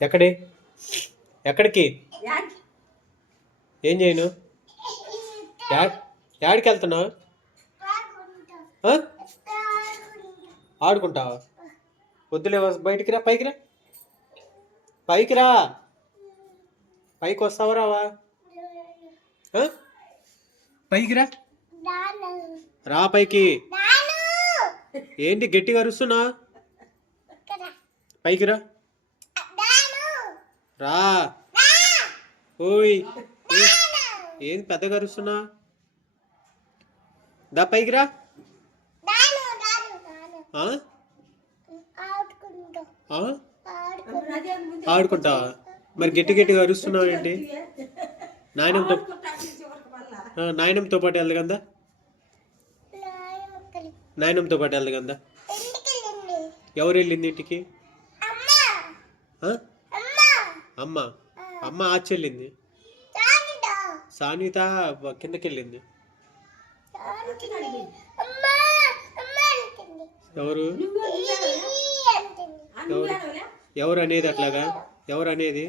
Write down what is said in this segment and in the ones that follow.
ఎక్కడి? ఎక్కడికి? ఏం చేయను? యాడికి వెళ్తున్నావు? ఆడుకుంటావా వద్దులే బయటికి రా పైకి రా. పైకి రా. పైకి వస్తావా రావా? పైకి రా. రా పైకి. ఏంటి గట్టిగా అరుస్తున్నా పైకి రా. రా. ఓయ్ ఏ- ఏంది పెద్దగా అరుస్తున్నా? దా పైకి రా. ఆ? ఆ? అదే ముందు ఆడుకుంటావా మరి గట్టి గట్టిగా అరుస్తున్నావు ఏంటి? నాయనంతో నాయనంతో పాటు వెళ్దు కదా నాయనంతో పాటు వెళ్దు కదా ఎవరు వెళ్ళింది ఇంటికి? అమ్మ అమ్మ ఆచి వెళ్ళింది సాన్విత బ- కిందకి వెళ్ళింది ఎవరు? ఏడవలే ఎవరు అనేది అట్లాగా? ఎవరు అనేది?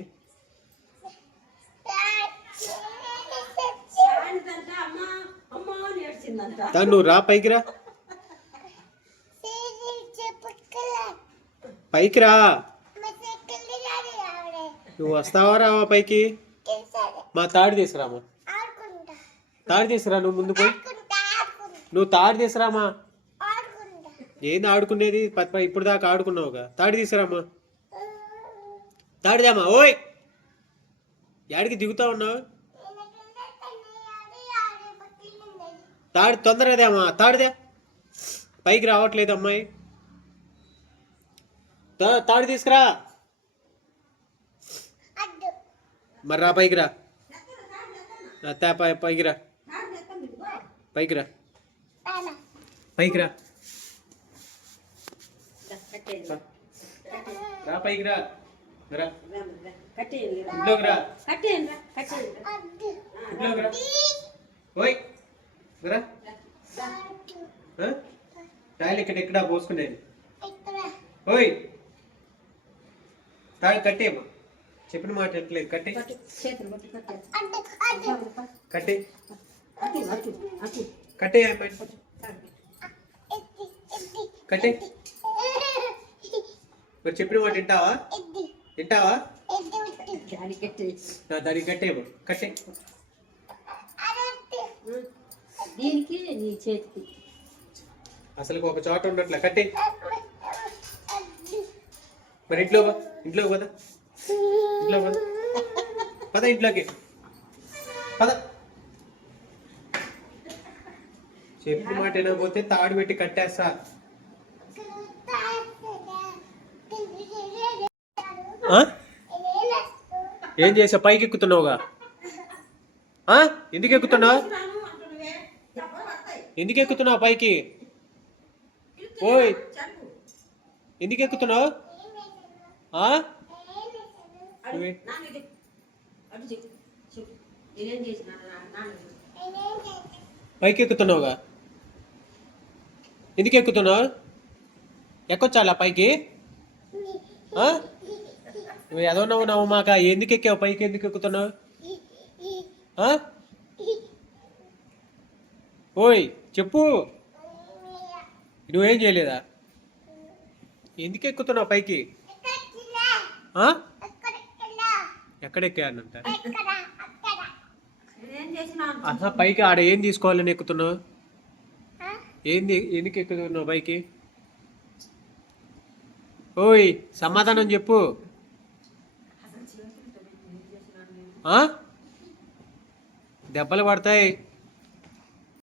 నువ్వు రా పైకి రా పైకి రా నువ్వు వస్తావా రావా పైకి? మా తాడు తీసుకురామా? తాడు తీసుకురా నువ్వు ముందు పోయి. నువ్వు తాడు తీసుకురామా? ఏంది ఆడుకునేది? ఇప్పుడు దాకా ఆడుకున్నావుగా. తాడు తీసుకురామా? తాడుదామా ఓయ్! యాడికి దిగుతా ఉన్నావు? తాడు తొందరగా దేమా తాడుదే పైకి రావట్లేదు అమ్మాయి. తా- తాడు తీసుకురా. మరి రా పైకి రా. తా పై పైకి రా. పైకి రా. పైకి రా. రా పైకి రా. రా. ఇంట్లోకి రా. ఇంట్లోకి ఓయ్ రా. ఆ? తాళ్ళు ఇక్కడ ఎక్కడ పోసుకునేది? ఓయ్. తాళ్ళు కట్టేయమ్మా. చెప్పిన మాట ఎట్లేదు? కట్టే. కట్టు. కట్టే కట్టే. కట్టే. కట్టే మరి చెప్పిన మాట వింటావా? వింటావా? కట్టే. దానికి కట్టేయమ్మా కట్టే దీనికి నీ చేతికి. అసలు ఒక చోట ఉన్నట్లే కట్టే. మరి ఇంట్లో ఇంట్లో పద ఇంట్లో పద. పద ఇంట్లోకి. పద. చెప్పు మాట వినకపోతే తాడు పెట్టి కట్టేస్తా. ఆ? ఏం చేసా పైకి ఎక్కుతున్నావుగా? ఎందుకు ఎక్కుతున్నావు? ఎందుకు ఎక్కుతున్నావు పైకి? ఓయ్. ఎందుకు ఎక్కుతున్నావు? పైకి ఎక్కుతున్నావుగా ఎందుకు ఎక్కుతున్నావు ఎక్కొచ్చాలా పైకి? నువ్వు ఏదో నవ్వు మాక ఎందుకు ఎక్కావు పైకి ఎందుకు ఎక్కుతున్నావు? ఓయ్ చెప్పు. నువ్వేం చేయలేదా? ఎందుకు ఎక్కుతున్నావు పైకి ఆ? ఎక్కడ? ఎక్కానంట నేనేం చేసిన అసలు పైకి ఆడ ఏం తీసుకోవాలని ఎక్కుతున్నావు? ఏంది? ఎందుకు ఎక్కుతున్నావు పైకి? ఓయ్ సమాధానం చెప్పు? దెబ్బలు పడతాయి.